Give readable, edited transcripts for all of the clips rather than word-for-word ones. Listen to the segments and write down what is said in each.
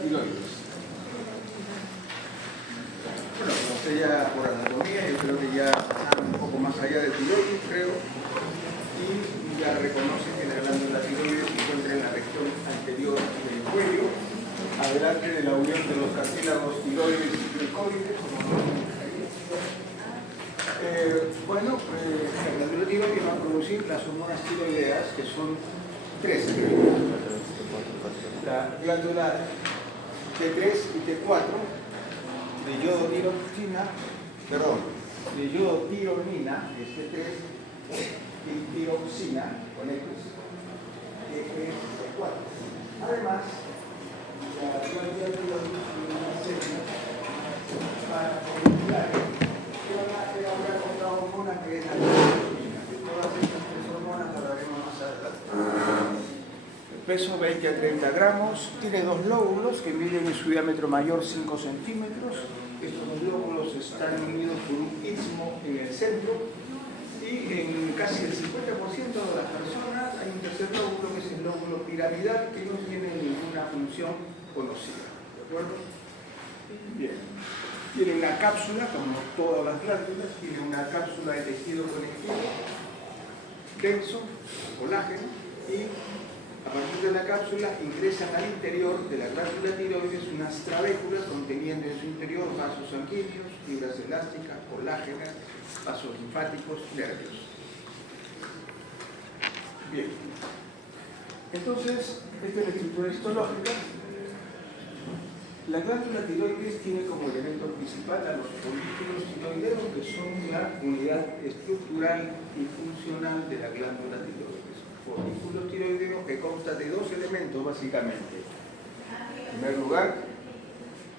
tiroides. Bueno, como usted ya por anatomía, yo creo que ya pasaron un poco más allá de tiroides, creo, y ya reconoce que la glándula tiroides se encuentra en la región anterior del cuello, adelante de la unión de los cartílagos tiroides y cricoides, como lo vemos ahí. Bueno, la glándula tiroides va a producir las hormonas tiroideas, que son tres. La glándula T3 y T4 de iodotironina, de iodotironina, es T3, y tiroxina, con X, que es T4. Además, la glándula tiroxina para elaborar otra hormona que es la tiroxina. De todas estas tres hormonas hablaremos más adelante. Peso 20 a 30 gramos, tiene dos lóbulos que miden en su diámetro mayor 5 centímetros. Estos dos lóbulos están unidos por un istmo en el centro y en casi el 50% de las personas hay un tercer lóbulo que es el lóbulo piramidal que no tiene ninguna función conocida. ¿De acuerdo? Bien. Tiene una cápsula, como todas las glándulas, tiene una cápsula de tejido conectivo denso, colágeno, y a partir de la cápsula ingresan al interior de la glándula tiroides unas trabéculas conteniendo en su interior vasos sanguíneos, fibras elásticas, colágenas, vasos linfáticos, nervios. Bien. Entonces, esta es la estructura histológica. La glándula tiroides tiene como elemento principal a los folículos tiroideos, que son la unidad estructural y funcional de la glándula tiroides. Folículo tiroideo que consta de dos elementos básicamente. En primer lugar,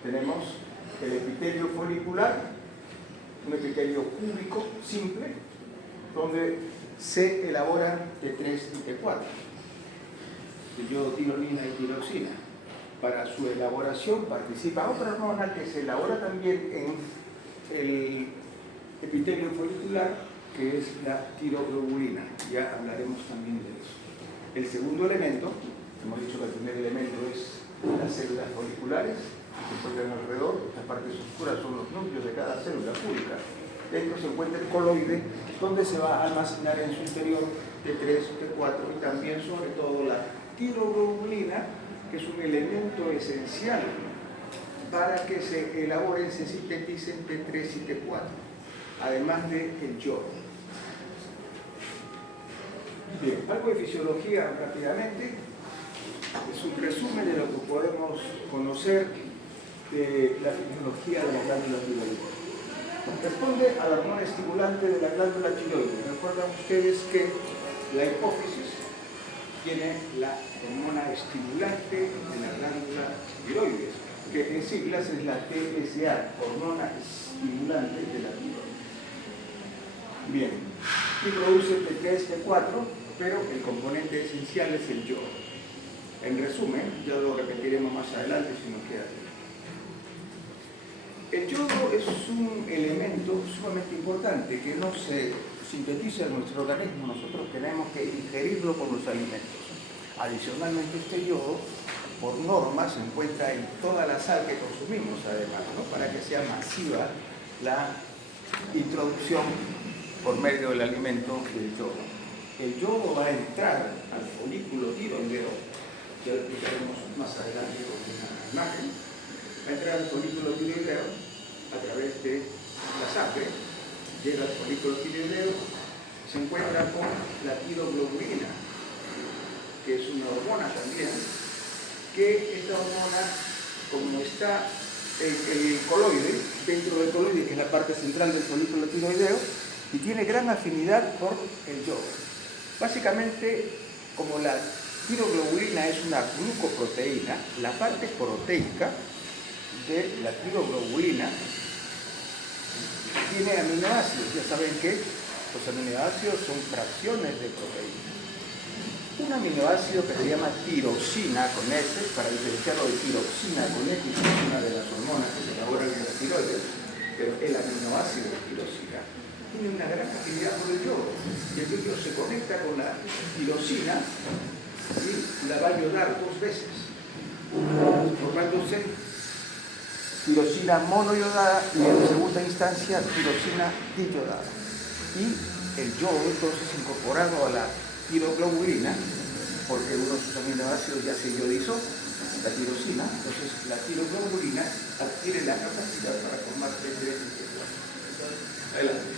tenemos el epitelio folicular, un epitelio cúbico simple, donde se elaboran T3 y T4, de iodotironina y tiroxina. Para su elaboración participa otra hormona que se elabora también en el epitelio folicular, que es la tiroglobulina. Ya hablaremos también de eso. El segundo elemento, hemos dicho que el primer elemento es las células foliculares, que se encuentran alrededor. Estas partes oscuras son los núcleos de cada célula pública. Dentro se encuentra el coloide, donde se va a almacenar en su interior T3, T4 y también, sobre todo, la tiroglobulina, que es un elemento esencial para que se elaboren, se sinteticen T3 y T4, además del yodo. Bien, algo de fisiología rápidamente. Es un resumen de lo que podemos conocer de la fisiología de la glándula tiroides. Responde a la hormona estimulante de la glándula tiroides. Recuerdan ustedes que la hipófisis tiene la hormona estimulante de la glándula tiroides, que en siglas es la TSA, hormona estimulante de la tiroides. Bien, y produce T3, T4, pero el componente esencial es el yodo. En resumen, ya lo repetiremos más adelante si nos queda tiempo. El yodo es un elemento sumamente importante que no se sintetiza en nuestro organismo. Nosotros tenemos que digerirlo con los alimentos. Adicionalmente, este yodo, por norma, se encuentra en toda la sal que consumimos, además, ¿no? Para que sea masiva la introducción por medio del alimento del yodo. El yodo va a entrar al folículo tiroideo, ya lo explicaremos más adelante con una imagen. Va a entrar al folículo tiroideo a través de la sangre, llega al folículo tiroideo, se encuentra con la tiroglobulina, que es una hormona también, que esta hormona, como está en el coloide, dentro del coloide, que es la parte central del folículo tiroideo, y tiene gran afinidad por el yodo. Básicamente, como la tiroglobulina es una glucoproteína, la parte proteica de la tiroglobulina tiene aminoácidos. Ya saben que los aminoácidos son fracciones de proteína. Un aminoácido que se llama tiroxina con S, para diferenciarlo de tiroxina con X, que es una de las hormonas que se elaboran en la tiroides, pero el aminoácido de tiroxina tiene una gran afinidad por el yodo. Y el yodo se conecta con la tiroxina y la va a iodar dos veces, formándose tirosina monoiodada y en segunda instancia tirosina diyodada. Y el yodo entonces incorporado a la tiroglobulina, porque uno de sus aminoácidos ya se iodizó, la tirosina, entonces la tiroglobulina adquiere la capacidad para formar T3 y T4. Adelante.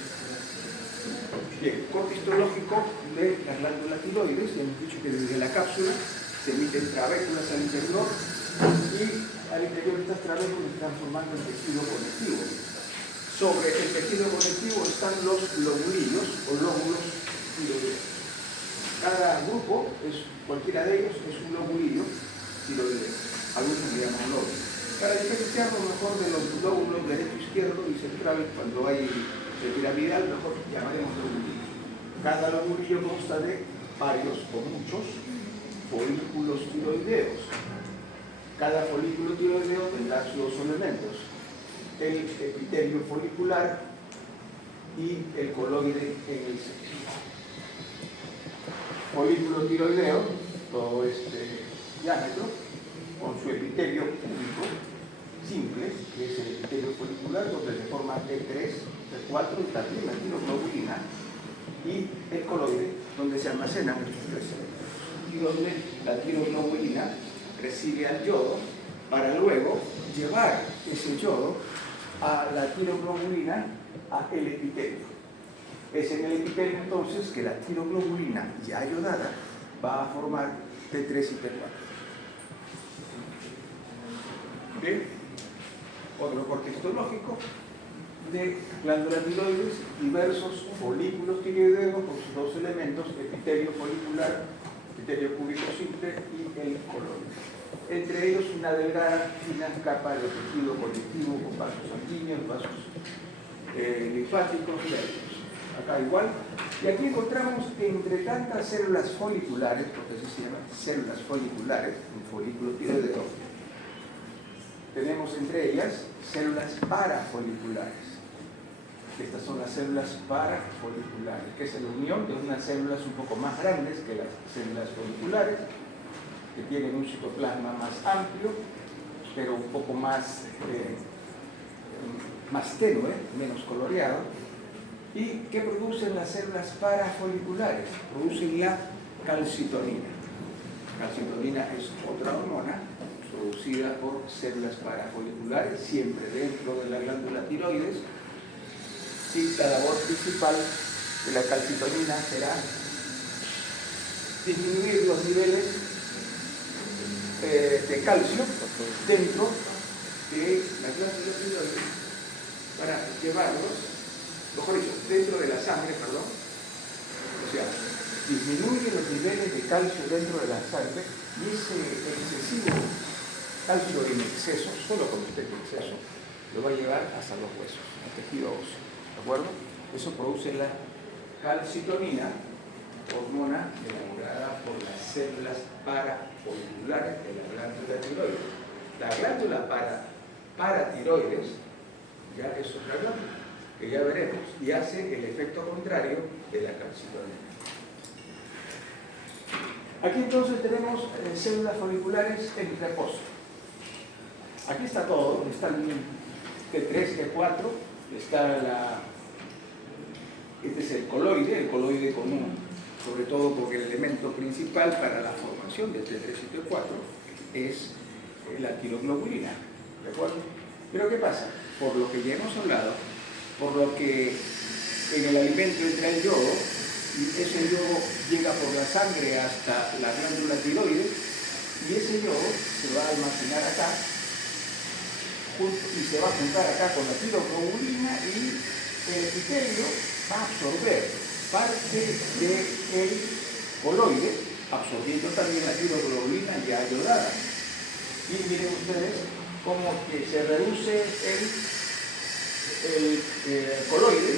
Bien, corte histológico de la glándula tiroides. Ya hemos dicho que desde la cápsula se emiten trabéculas al interior y al interior de estas trabéculas están formando el tejido conectivo. Sobre el tejido conectivo están los lobulillos o lóbulos tiroideos. Cada grupo, cualquiera de ellos, es un lobulillo tiroideo. Algunos le llaman lóbulos. Para diferenciarlo mejor de los lóbulos derecho, izquierdo y central, cuando hay piramidal, mejor llamaremos lobulillo. Cada lobulillo consta de varios o muchos folículos tiroideos. Cada folículo tiroideo tendrá sus dos elementos: el epitelio folicular y el coloide en el centro. Folículo tiroideo, todo este diámetro, con su epitelio único, simple, que es el epitelio folicular, donde se forma T3, T4 y también la tiroglobulina, y el coloide, donde se almacenan estos tres elementos, y donde la tiroglobulina recibe al yodo para luego llevar ese yodo a la tiroglobulina a el epitelio. Es en el epitelio entonces que la tiroglobulina ya iodada va a formar T3 y T4. Bien, otro corte histológico de glándula tiroides, diversos folículos tiroideos con sus dos elementos, epitelio folicular, epitelio cúbico simple y el coloide. Entre ellos una delgada, fina capa de tejido conectivo con vasos sanguíneos, vasos linfáticos y arterios. Acá igual. Y aquí encontramos entre tantas células foliculares, porque así se llaman células foliculares, un folículo tiroideo, tenemos entre ellas células parafoliculares. Estas son las células parafoliculares, que es la unión de unas células un poco más grandes que las células foliculares, que tienen un citoplasma más amplio, pero un poco más tenue, menos coloreado, y que producen las células parafoliculares, producen la calcitonina. La calcitonina es otra hormona producida por células parafoliculares, siempre dentro de la glándula tiroides, y la labor principal de la calcitonina será disminuir los niveles de calcio dentro de la glándula tiroides para llevarlos, mejor dicho, dentro de la sangre, perdón, o sea, disminuye los niveles de calcio dentro de la sangre y ese excesivo calcio en exceso, solo cuando esté en exceso, lo va a llevar hasta los huesos, al tejido óseo, ¿de acuerdo? Eso produce la calcitonina, hormona elaborada por las células parafoliculares de la glándula tiroides. La glándula paratiroides ya es otra glándula, que ya veremos, y hace el efecto contrario de la calcitonina. Aquí entonces tenemos células foliculares en reposo. Aquí está todo, está el T3, T4, está este es el coloide común, sobre todo porque el elemento principal para la formación de T3 y T4 es la tiroglobulina, ¿de acuerdo? Pero ¿qué pasa? Por lo que ya hemos hablado, por lo que en el alimento entra el yodo, y ese yodo llega por la sangre hasta la glándula tiroides, y ese yodo se va a almacenar acá, y se va a juntar acá con la tiroglobulina, y el epitelio va a absorber parte del coloide, absorbiendo también la tiroglobulina ya iodada. Y miren ustedes cómo que se reduce el coloide,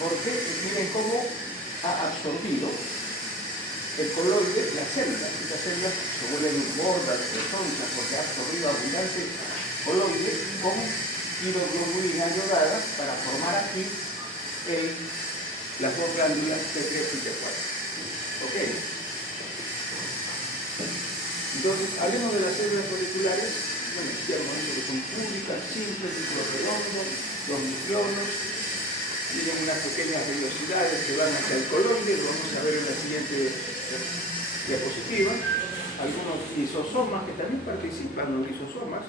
porque miren cómo ha absorbido el coloide las células. Estas células se vuelven gordas, pesadas, porque ha absorbido abundante coloide con tiroglobulina iodada para formar aquí las dos glándulas T3 y T4. ¿Ok? Entonces, hablemos de las células foliculares bueno, ya hemos dicho que son cúbicas, simples, ciclos redondos, los nucleonos, tienen unas pequeñas vellosidades que van hacia el coloide, lo vamos a ver en la siguiente diapositiva. Algunos lisosomas que también participan, los lisosomas,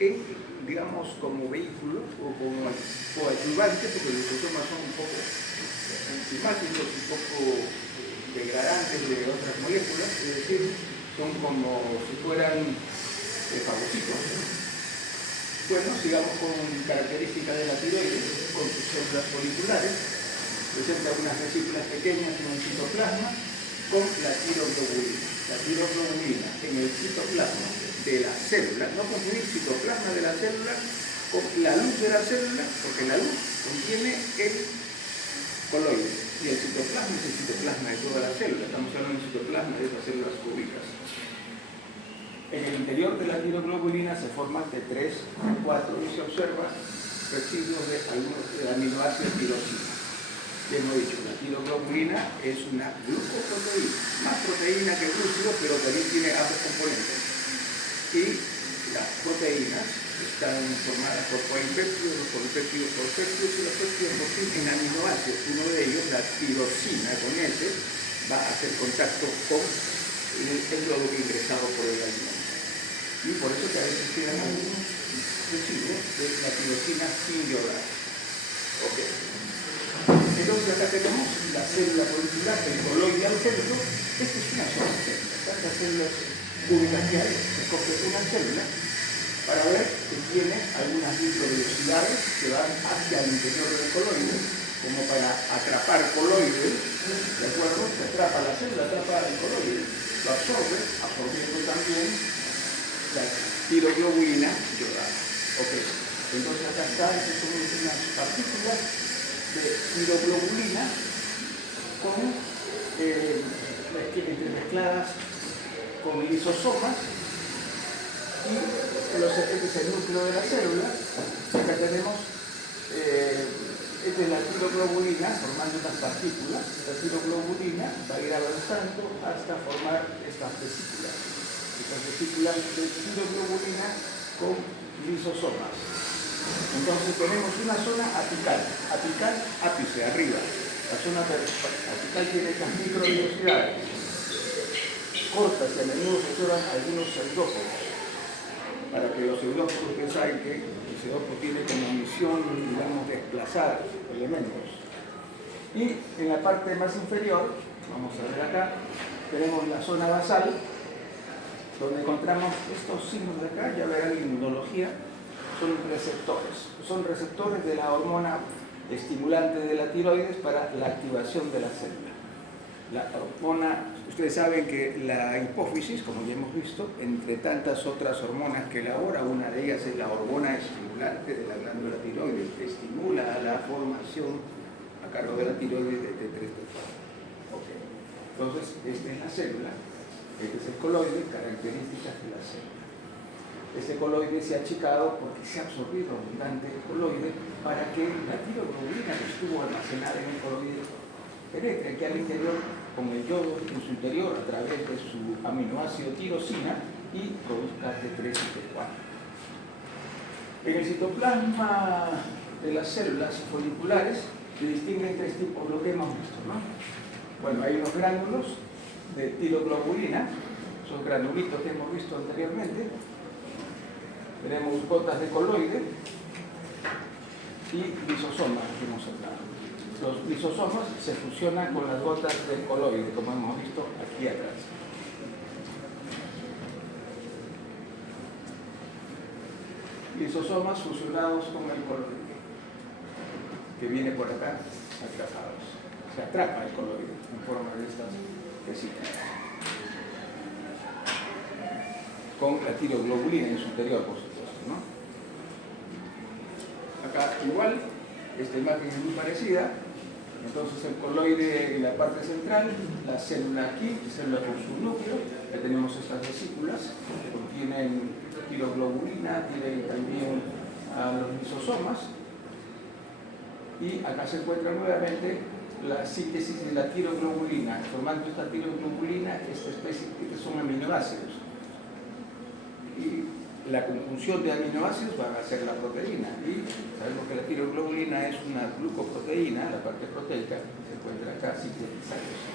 en, digamos, como vehículo o como coadyuvante, porque los lisosomas son un poco enzimáticos, un poco degradantes de otras moléculas, es decir, son como si fueran fagocitos. Bueno, sigamos con características de la tiroides, con sus células foliculares. Presenta unas vesículas pequeñas en el citoplasma con la tiroglobulina. La tiroglobulina en el citoplasma de la célula, no confundir citoplasma de la célula con la luz de la célula, porque la luz contiene el coloide y el citoplasma es el citoplasma de toda la célula. Estamos hablando del citoplasma de esas células cúbicas. En el interior de la tiroglobulina se forman T3, T4 y se observa residuos de algunos aminoácidos tirosina. Ya hemos dicho, la tiroglobulina es una glucoproteína, más proteína que glúcido, pero también tiene ambos componentes. Y las proteínas están formadas por polipéptidos, los polipéptidos por péptidos y los péptidos por fin en aminoácidos. Uno de ellos, la tirosina con S, va a hacer contacto con el glóbulo ingresado por el alimento. Y por eso que a veces quedan algunos residuos de la tirosina sin iodar. Okay. Entonces acá tenemos la célula folicular, el coloide al centro. Esta es una sola célula. Tantas células cúbicas que hay, se coge una célula para ver que tiene algunas microvellosidades que van hacia el interior del coloide, como para atrapar coloide, ¿de acuerdo? Se atrapa la célula, atrapa el coloide, lo absorbe, absorbiendo también la tiroglobulina yodada. Okay. Entonces acá están unas partículas de tiroglobulina con entremezcladas con lisosomas y este es el núcleo de la célula. Acá tenemos esta es la tiroglobulina formando unas partículas. La tiroglobulina va a ir avanzando hasta formar estas vesículas. Estas vesículas de tiroglobulina con lisosomas. Entonces tenemos una zona apical, ápice, arriba. La zona apical tiene estas microvellosidades cortas y a menudo se observan algunos pseudópodos. Para que los pseudópodos, ustedes saben que el pseudópodo tiene como misión, digamos, desplazar elementos. Y en la parte más inferior, vamos a ver acá, tenemos la zona basal, donde encontramos estos signos de acá, ya verán en inmunología, son receptores de la hormona estimulante de la tiroides para la activación de la célula. La hormona, ustedes saben que la hipófisis, como ya hemos visto, entre tantas otras hormonas que elabora, una de ellas es la hormona estimulante de la glándula tiroides, que estimula la formación a cargo de la tiroides de T3, T4. Okay. Entonces, esta es la célula, este es el coloide, características de la célula. Este coloide se ha achicado porque se ha absorbido abundante coloide para que la tiroglobulina que estuvo almacenada en el coloide penetre aquí al interior con el yodo en su interior a través de su aminoácido tirosina y produzca T3 y T4. En el citoplasma de las células foliculares se distinguen tres tipos, lo que hemos visto, ¿no? Bueno, hay unos gránulos de tiroglobulina, son granulitos que hemos visto anteriormente. Tenemos gotas de coloide y lisosomas que hemos hablado. Los lisosomas se fusionan con las gotas del coloide, como hemos visto aquí atrás. Lisosomas fusionados con el coloide, que viene por acá atrapados. Se atrapa el coloide en forma de estas vesículas. Con la tiroglobulina en su interior, por supuesto, ¿no? Acá igual, esta imagen es muy parecida. Entonces el coloide en la parte central, la célula aquí, célula con su núcleo, que tenemos estas vesículas que contienen tiroglobulina, tienen también a los lisosomas. Y acá se encuentra nuevamente la síntesis de la tiroglobulina, formando esta tiroglobulina, esta especie que son aminoácidos. Y la conjunción de aminoácidos van a hacer la proteína. Y sabemos que la tiroglobulina es una glucoproteína, la parte proteica, se encuentra acá sintetizándose.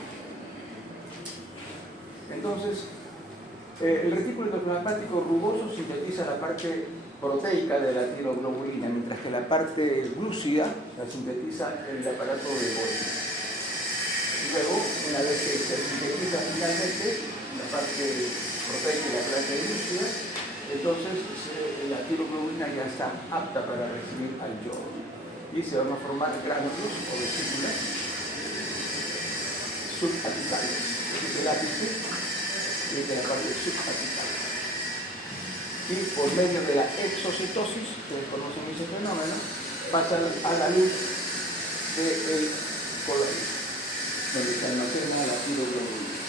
Entonces, el retículo endoplasmático rugoso sintetiza la parte proteica de la tiroglobulina, mientras que la parte glúcida la sintetiza el aparato de Golgi. Luego, una vez que se sintetiza finalmente la parte proteica y la parte glúcida, entonces la tiroglobulina ya está apta para recibir al yodo y se van a formar gránulos o vesículas subapicales. Este es el ápice y de la parte subapical. Y por medio de la exocitosis, que conocen ese fenómeno, pasa a la luz del color, donde se almacena la tiroglobulina.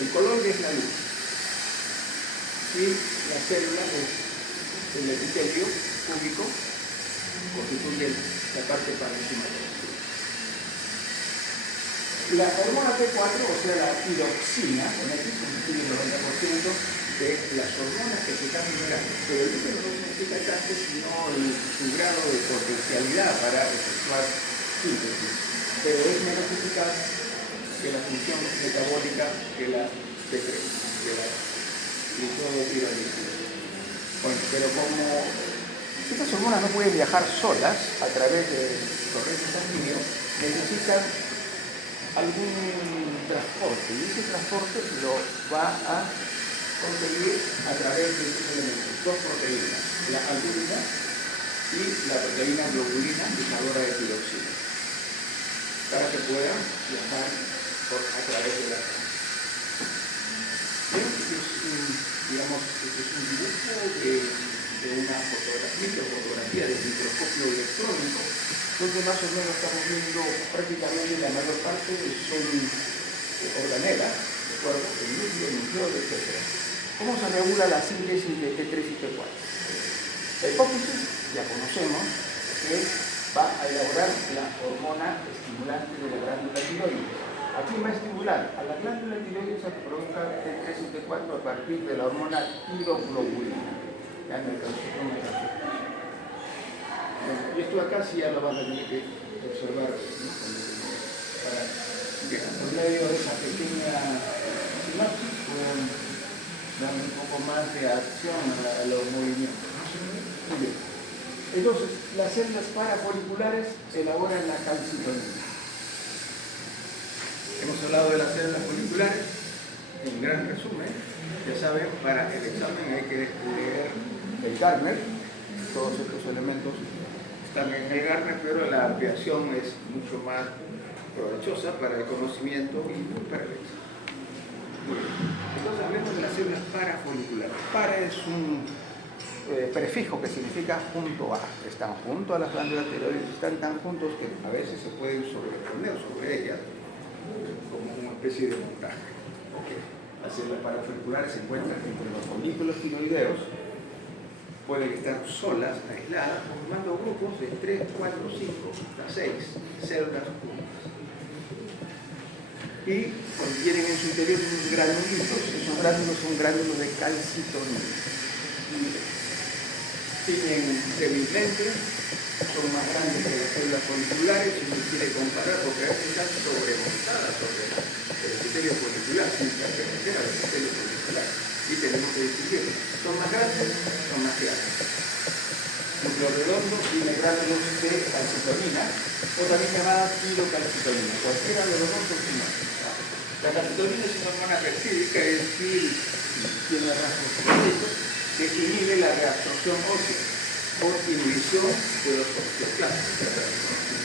El color es la luz. Y la célula es el epitelio cúbico, constituye la parte parenchymatosas. La hormona T4, o sea la tiroxina, con X, constituye el 90% de las hormonas que se están liberando. Pero el número no significa tanto, sino su grado de potencialidad para efectuar síntesis. Pero es menos eficaz que la función metabólica que la T3, que la tirotiroidina. Bueno, pero como estas hormonas no pueden viajar solas a través del torrente sanguíneo, necesitan algún transporte, y ese transporte lo va a conseguir a través de estos elementos, dos proteínas, la albúmina y la proteína globulina fisadora de tiroxina, para que puedan viajar a través de la sangre. Este es un dibujo de una microfotografía de microscopio electrónico, donde más o menos estamos viendo prácticamente la mayor parte son organelas, ¿de acuerdo? El núcleo, el nucleolo, etc. ¿Cómo se regula la síntesis de T3 y T4? La hipófisis, ya conocemos, que va a elaborar la hormona estimulante de la glándula tiroides. ¿A quién va a estimular? A la glándula tiroides a que produzca T3 y T4 a partir de la hormona tiroglobulina. Ya en el calcium. Y esto acá sí ya lo van a tener que observar, ¿no? Para que por medio de esa pequeña sinopsis puedan dar un poco más de acción a los movimientos. Muy bien. Entonces, las células parafoliculares elaboran la calcitonina. Hemos hablado de las células foliculares, en gran resumen. Ya saben, para el examen hay que leer el Gardner. Todos estos elementos están en el Gardner, pero la ampliación es mucho más provechosa para el conocimiento y para el examen. Entonces hablemos de las células parafoliculares. Para es un prefijo que significa junto a. Están junto a las glándulas tiroides, están tan juntos que a veces se pueden sobreponer sobre ellas como una especie de montaje. Okay. Las células parafoliculares se encuentran entre los folículos tiroideos, pueden estar solas, aisladas, formando grupos de 3, 4, 5, hasta 6 células juntas. Y contienen en su interior unos granulitos. Esos gránulos son gránulos de calcitonina. Tienen débilmente, son más grandes que las células foliculares, si se quiere comparar, porque a veces están sobremontadas sobre el epitelio folicular, sin pertenecer al epitelio folicular. Y tenemos que distinguirlos. Son más grandes, son más grandes. Núcleo redondo tiene gránulos de calcitonina, o también llamada pirocalcitonina. Cualquiera de los dos son sinónimos. La calcitonina es una hormona peptídica, es decir, tiene rasgos genéticos que inhibe la reabsorción ósea por inhibición de los osteoclastos.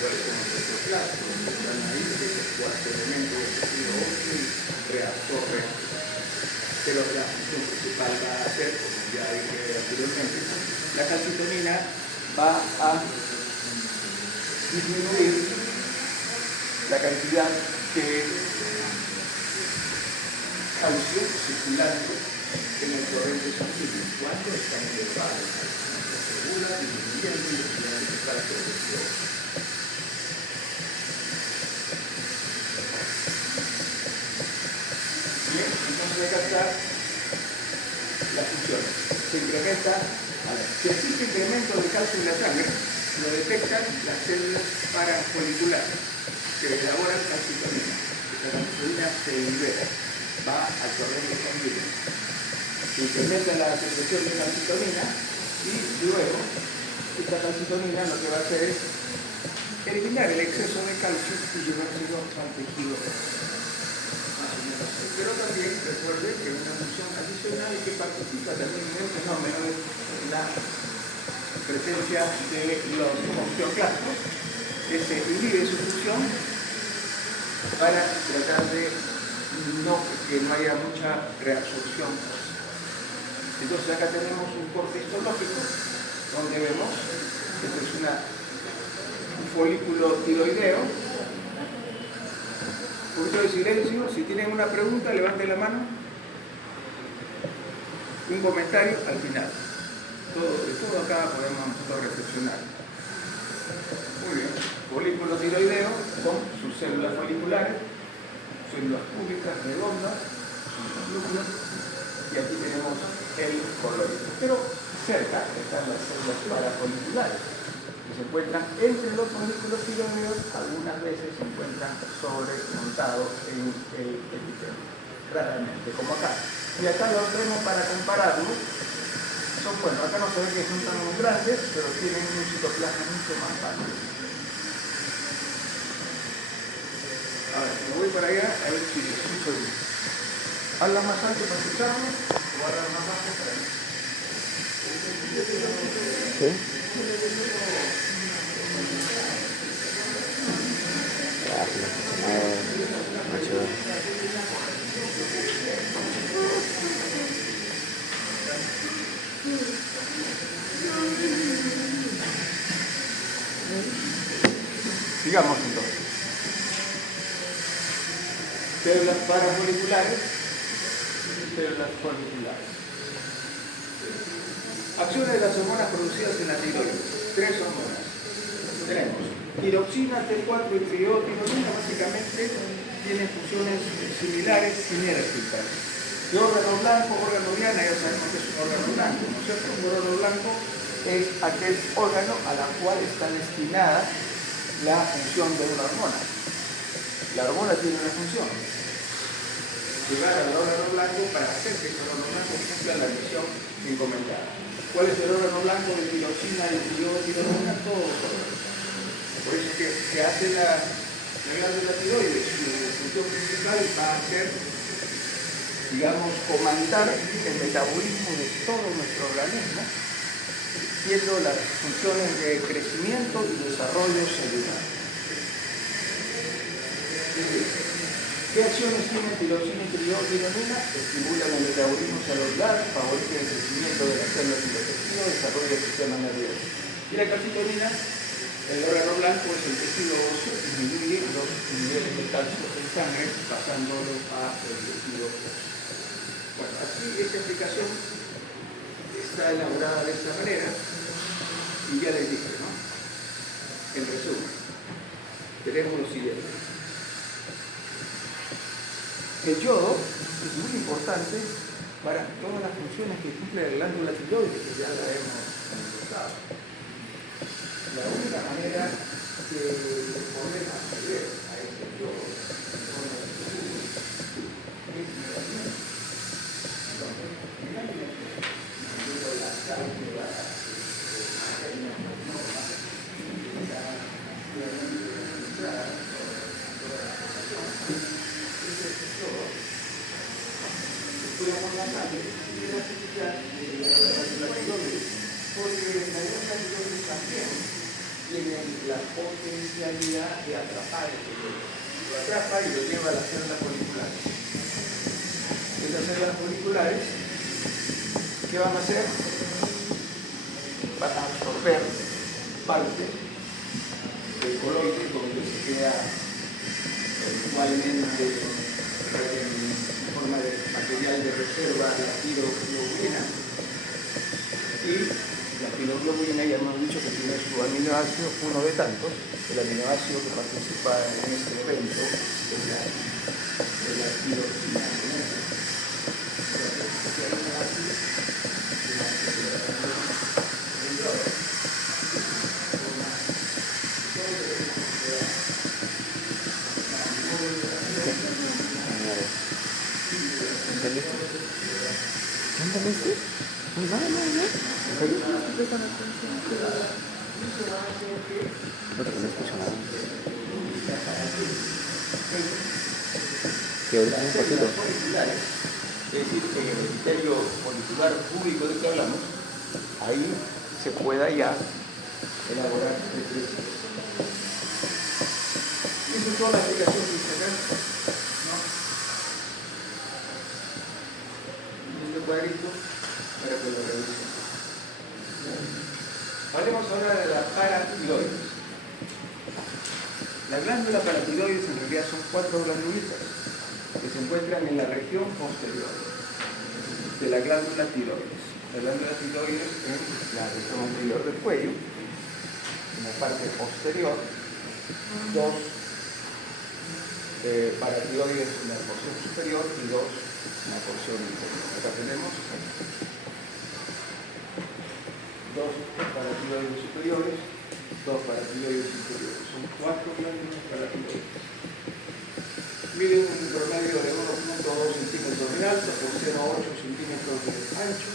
¿Cuáles son los osteoclastos? Están ahí, el cuarto elemento del tejido óseo y reabsorbe. Pero la función principal va a ser, como ya dije anteriormente, la calcitonina va a disminuir la cantidad de calcio circulante en el torrente sanguíneo cuando está elevado. Se regula disminuyendo los niveles de calcio de los. Bien, entonces hay que captar la función funciones. Se incrementa, si existe incremento de calcio en la sangre, lo detectan las células parafoliculares que elaboran calcitonina. Esta calcitonina se libera, va al torrente sanguíneo. Se incrementa la secreción de calcitonina y luego esta calcitonina lo que va a hacer es eliminar el exceso de calcio y llevárselo al tejido. Pero también recuerden que una función adicional y que participa también en el fenómeno es la presencia de los osteoclastos, que se inhibe su función para tratar de que no haya mucha reabsorción. Entonces acá tenemos un corte histológico donde vemos que este es un folículo tiroideo. Un poquito de silencio, si tienen una pregunta, levanten la mano. Un comentario al final. De todo acá podemos nosotros reflexionar. Muy bien. Folículo tiroideo con sus células foliculares, células cúbicas, redondas, sus núcleos, y aquí tenemos el coloide. Pero cerca están las células parafoliculares, que se encuentran entre los folículos tiroideos, algunas veces se encuentran sobremontados en el epitelio, raramente, como acá. Y acá lo vemos para compararlo. Bueno, acá no se ve que son tan grandes, pero tienen un citoplasma mucho más amplio. A ver, me voy para allá a ver si escucho bien. ¿Habla más alto para escucharme o habla más bajo para mí? ¿Sí? Sigamos entonces. Células parafoliculares y células foliculares. Acciones de las hormonas producidas en la tiroides. 3 hormonas. Tenemos tiroxina, T4 y tiroxina, básicamente tienen funciones similares, sinérgicas. De órgano blanco, órgano diana, ya sabemos que es un órgano blanco, ¿no es cierto? Un órgano blanco es aquel órgano a la cual está destinada la función de una hormona. La hormona tiene una función: llegar al órgano blanco para hacer que el órgano blanco cumpla la misión encomendada. ¿Cuál es el órgano blanco de tiroxina, de tiroxina? Todos los órganos. Por eso que hace la glándula tiroides, su función principal va a ser, digamos, comandar el metabolismo de todo nuestro organismo, siendo las funciones de crecimiento y desarrollo celular. ¿Qué acciones tienen tiroxina y tiroxina? Estimulan el metabolismo celular, favorecen el crecimiento de las células y los tejidos, desarrolla el sistema nervioso. Y la calcitonina, el órgano blanco es el tejido óseo, disminuye los niveles de calcio en sangre pasándolo a el tejido óseo. Bueno, aquí esta explicación está elaborada de esta manera y ya les dije, ¿no? En resumen, tenemos lo siguiente. El yodo es muy importante para todas las funciones que cumple la glándula tiroides, que ya la hemos conversado. La única manera de poder acceder a este yodo son los estudios es mediante la sangre, porque la tiroides también tienen la potencialidad de atrapar el yodo. Lo atrapa y lo lleva a las células foliculares. Estas células foliculares, ¿qué van a hacer? Van a absorber parte del coloide donde se queda igualmente en forma de material de reserva la tiroglobulina. Y la tiroglobulina, ya hemos dicho que tiene su aminoácido, uno de tantos. El aminoácido que participa en este evento es la tiroxina. ¿Este? No, no, no. ¿En serio? Otro que no escucho nada. ¿Qué oído? Un poquito. Es decir, en el criterio folicular público del que hablamos, ahí se pueda ya elaborar depresión. Esa es toda la explicación que hice acá, ¿no? Y este cuadrito para que lo revisen. Hablemos ahora de la paratiroides. La glándula paratiroides en realidad son 4 glandulitas que se encuentran en la región posterior de la glándula tiroides. La glándula tiroides en la región anterior del cuello, en la parte posterior, 2 paratiroides en la porción superior y 2 en la porción inferior. Acá tenemos 2 paratiroides superiores, 2 paratiroides inferiores. Son 4 glándulas paratiroides. Miden un promedio de 1.2 centímetros de alto por 0,8 centímetros de ancho.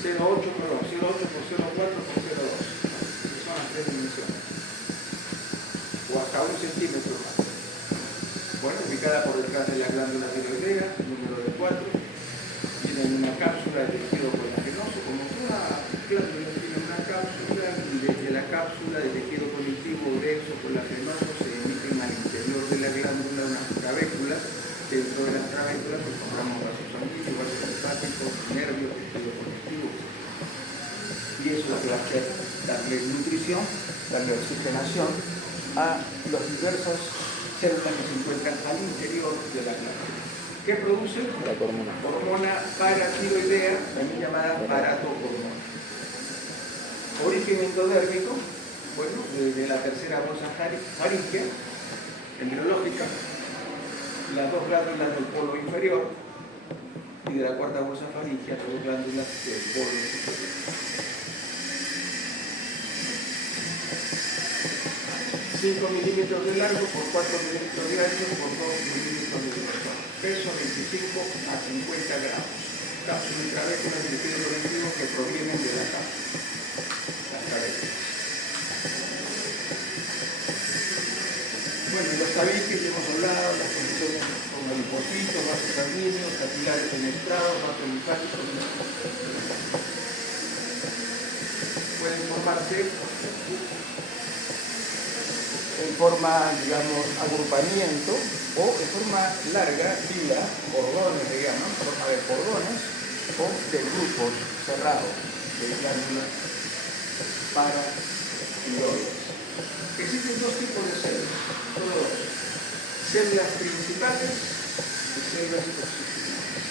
0,8 por 0,4 por 0,2. Son las 3 dimensiones. O hasta 1 centímetro más. Bueno, ubicada por detrás de la glándula tiroidea, número de 4. Tienen una cápsula de tejido colagenoso, como toda glándula tiene una cápsula, y desde la cápsula de tejido conectivo denso colagenoso se emiten al interior de la glándula unas trabéculas. Dentro de las trabéculas encontramos vasos sanguíneos, vasos linfáticos, nervios, tejido conectivo. Y eso es lo que va a hacer darle nutrición, darle oxigenación a los diversos células que se encuentran al interior de la glándula. ¿Qué produce? La hormona. Hormona paratiroidea, también llamada paratohormona. Origen endodérmico, bueno, desde la tercera bolsa faríngea, embriológica, las 2 glándulas del polo inferior, y de la cuarta bolsa faríngea, 2 glándulas del polo superior. 5 milímetros de largo por 4 milímetros de ancho por 2 milímetros de grosor. Peso 25 a 50 gramos. Cápsula y trabéculas de tejido conectivo que provienen de la cápsula. Las trabéculas. Bueno, los tabiques ya hemos hablado, las condiciones como linfocitos, vasos sanguíneos, capilares fenestrados, vasos linfáticos. Pueden formarse en forma, digamos, agrupamiento o en forma larga, fila, cordones, digamos, en forma de cordones o de grupos cerrados de glándulas paratiroides. Existen 2 tipos de células, solo 2. Células principales y células toxicidades.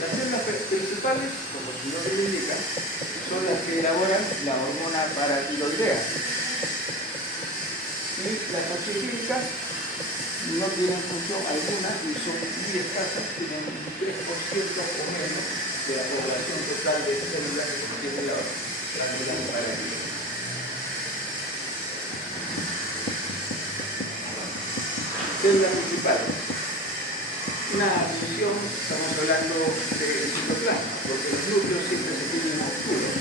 Las células principales, como su nombre lo indica, son las que elaboran la hormona paratiroidea. Y las toxifílicas no tienen función alguna y son muy escasas, tienen un 3% o menos de la población total de células que contiene la glándula paratiroidea. Células principales. Una división, estamos hablando de citoplasma, porque los núcleos siempre se tienen oscuros.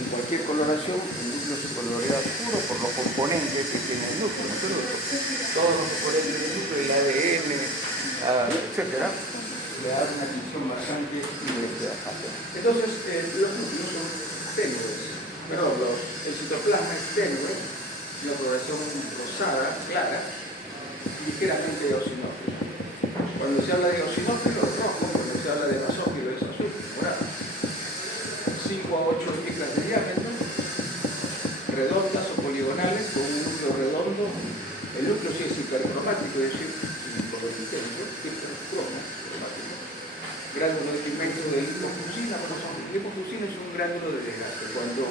En cualquier coloración, el núcleo se colorea oscuro por los componentes que tiene el núcleo, ¿no? Todos los componentes del núcleo, el ADN, etcétera, le dan una división bastante interesante. Entonces, los núcleos son tenues, perdón, el citoplasma es tenue, una coloración rosada, clara, ligeramente eosinófila. Cuando se habla de eosinófilo es rojo, cuando se habla de basófilo es azul, morado. 5 a 8 micras de diámetro, redondas o poligonales, con un núcleo redondo. El núcleo sí es hipercromático, es decir, hipercromático, hipercromático. Gránulo de pigmento de lipofuscina, lipofuscina es un gránulo de desgaste. Cuando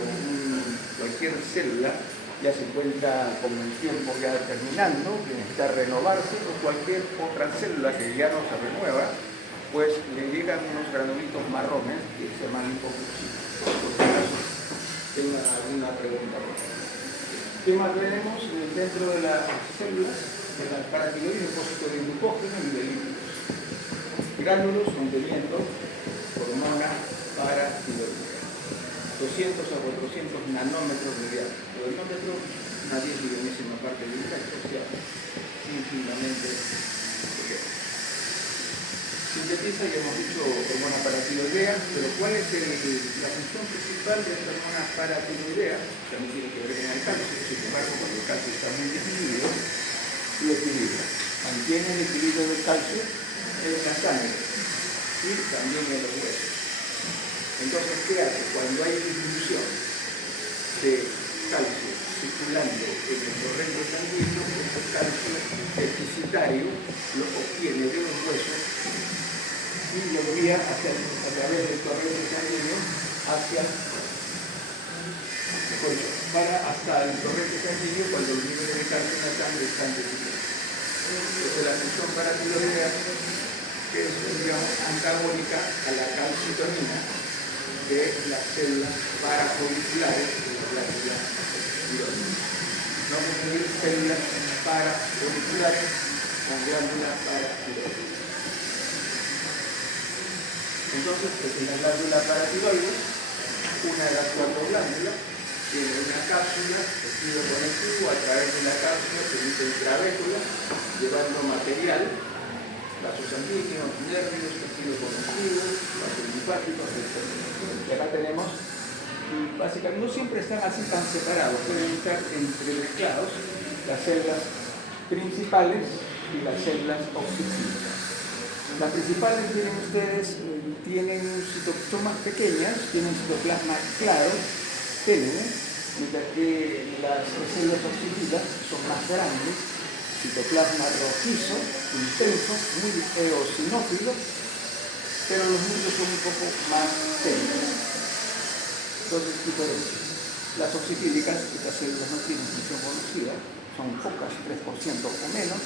cualquier célula ya se encuentra con el tiempo ya terminando, que necesita renovarse, o cualquier otra célula que ya no se renueva, pues le llegan unos granulitos marrones que se llaman lipofuscina. Por si acaso tenga alguna pregunta. ¿Qué más tenemos dentro de las células? De la paratiroides, depósito de glucógeno y de lípidos. gránulos conteniendo hormona paratiroidea. 200 a 400 nanómetros de diámetro. El nanómetro, una 10 parte de un metro, o sea, ínfimamente pequeño. Sintetiza, ya hemos dicho, hormona paratiroidea, pero ¿cuál es la función principal de esta hormona paratiroidea? También tiene que ver con el calcio. Sin embargo, cuando el calcio está muy disminuido, lo equilibra. Mantiene el equilibrio del calcio en la sangre y también en los huesos. Entonces, ¿qué hace? Cuando hay disminución de calcio circulando en el torrente sanguíneo, ese calcio deficitario lo obtiene de los huesos y lo envía a través del torrente sanguíneo hasta el torrente sanguíneo cuando los niveles de calcio en la sangre están deficientes. Entonces, la función paratiroidea es, digamos, antagónica a la calcitonina de las células parafoliculares de la glándula tiroides. No confundir células parafoliculares con glándula paratiroides. Entonces, pues, en la glándula paratiroides, una de las 4 glándulas tiene una cápsula, tejido conectivo, a través de la cápsula se emite intravécula, llevando material, vasos sanguíneos, nervios, tejido conectivo, vasos linfáticos, etc. Y acá tenemos, básicamente, no siempre están así tan separados, pueden estar entremezclados las células principales y las células oxígenas. Las principales, miren ustedes, son más pequeñas, tienen citoplasma claro, tenue, mientras que las células oxígenas son más grandes, citoplasma rojizo, intenso, muy eosinófilo, pero los núcleos son un poco más tenues. Entonces, diferencias. Las oxifílicas, estas células no tienen función conocida, son pocas, 3% o menos,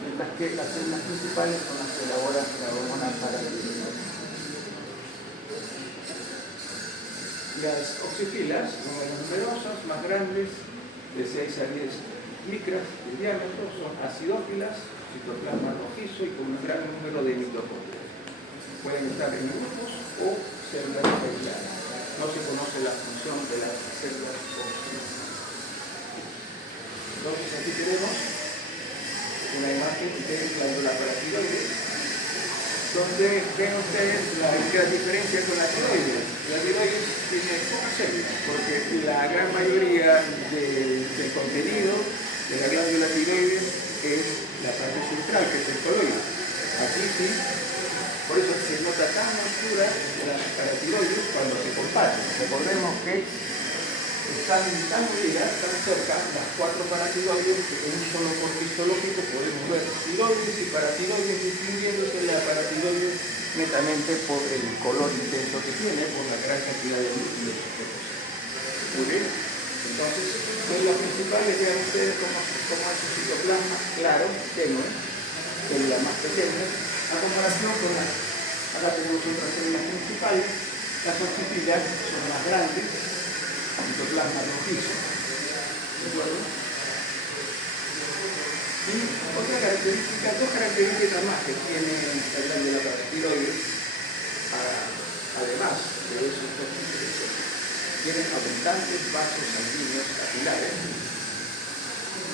mientras que las células principales son las que elaboran la hormona paratiroidea. Las oxifilas son menos numerosas, más grandes, de 6 a 10 micras de diámetro, son acidófilas, citoplasma rojizo y con un gran número de mitocondrias. Pueden estar en grupos o células aisladas. No se conoce la función de las células oxifilas. Entonces aquí tenemos una imagen de glándula paratiroides, donde ven ustedes la diferencia con la tiroides. La tiroides tiene pocas células, porque la gran mayoría del contenido de la glándula tiroides es la parte central, que es el coloide. Aquí sí, por eso se nota tan oscura las paratiroides cuando se comparten. Recordemos que están tan unidas, tan cerca, las 4 paratiroides, que en un solo corte histológico podemos ver tiroides y paratiroides, distinguiéndose la paratiroides netamente por el color intenso que tiene, por la gran cantidad de núcleos. Muy bien. Entonces, células principales, vean ustedes cómo es el citoplasma claro, tenue, células más pequeñas, a comparación con acá tenemos otras células principales, las oxifilas son más grandes, citoplasma rojizo, ¿de acuerdo? Y otra característica, 2 características más que tiene la glándula paratiroides, además de esos 2 intereses. Tienen abundantes vasos sanguíneos capilares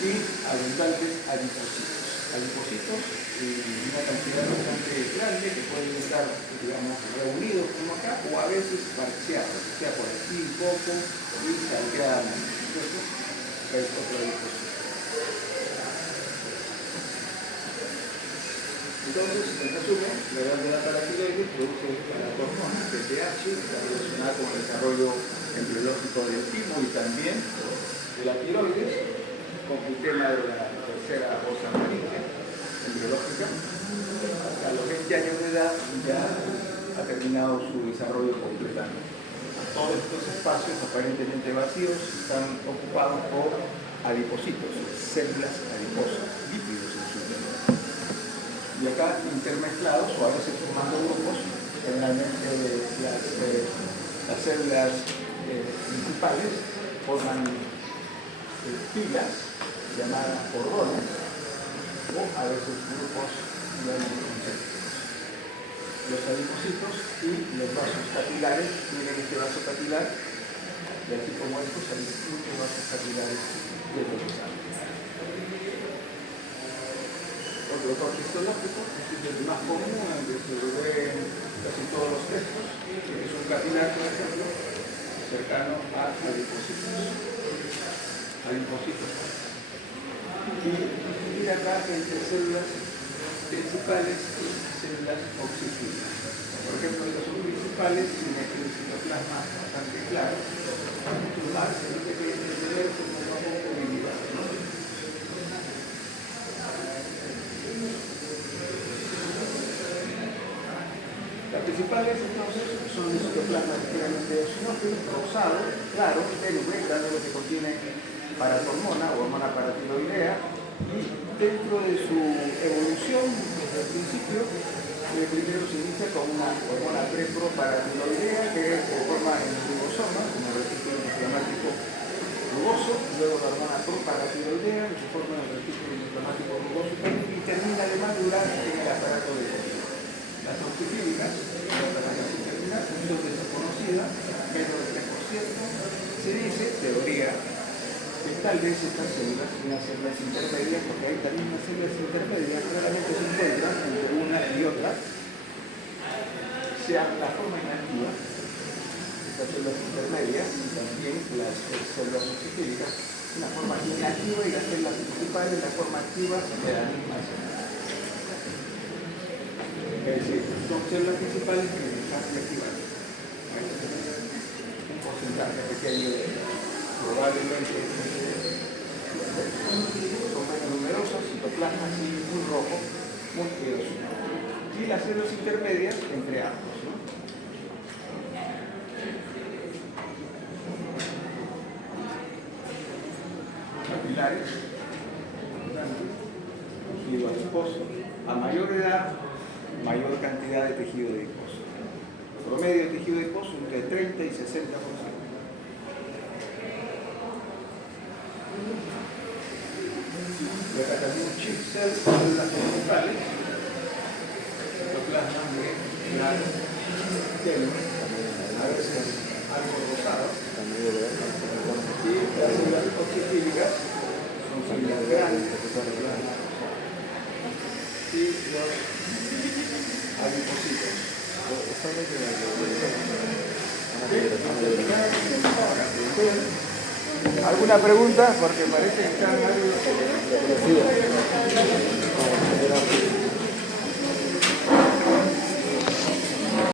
y abundantes adipocitos. Adipocitos y una cantidad bastante grande que pueden estar, digamos, reunidos como acá o a veces parciados, o sea, por aquí un poco y salteados. Es otro adipocito. Entonces, en resumen, la glándula paratiroides produce la hormona TSH, está relacionada con el desarrollo embriológico del timo y también de la tiroides, con el tema de la tercera osa maligna embriológica. A los 20 años de edad ya ha terminado su desarrollo completamente. Todos estos espacios aparentemente vacíos están ocupados por adipocitos, células adiposas, lípidos en su interior. Y acá intermezclados o a veces formando grupos, generalmente las células principales forman filas llamadas coronas o a veces grupos concéntricos. los adipocitos y los vasos capilares. Miren este vaso capilar, y así como estos hay muchos vasos capilares dentro de sangre. Otro corte histológico, este es el más común, donde se lo ve en casi todos los textos, que es un capilar, por ejemplo, cercano a adipocitos. Y acá entre células principales y células oxígenas. Por ejemplo, estas son principales, tienen el citoplasma bastante claro. Muchos más, lo que hay que entender es un poco movilidad, ¿no? Las principales entonces son el citoplasma ligeramente eosinófilo, rosado, claro, tenue, dado lo que contiene paratormona o hormona paratiroidea, y dentro de su evolución desde el principio, primero se inicia con una hormona preproparatiroidea que se forma en el ribosoma, como retículo inflamático rugoso, luego la hormona proparatiroidea que se forma en el retículo inflamático rugoso y termina de madurar en el aparato de Golgi. Las oxifílicas, función desconocida, menos del 3%, se dice, teoría, que tal vez estas células, unas células intermedias, porque hay también unas células intermedias, claramente se encuentran entre una y otra, sea la forma inactiva, estas células intermedias, y también las células oxifílicas, una forma inactiva y las células principales, la forma activa de la misma célula. Es decir, son células principales que están reactivadas. Un porcentaje pequeño de probablemente son menos numerosas, citoplasma así muy rojo, muy eosinófilo. Y las células intermedias entre ambos, ¿no? Capilares, tejido adiposo. A mayor edad, mayor cantidad de tejido adiposo. Promedio de tejido adiposo entre 30 y 60%. Luego también chip cells, células principales, citoplasma claro, tenue, a veces algo rosado, y las células oxifílicas son células grandes, y los adipocitos. ¿Alguna pregunta? Porque parece que están algo...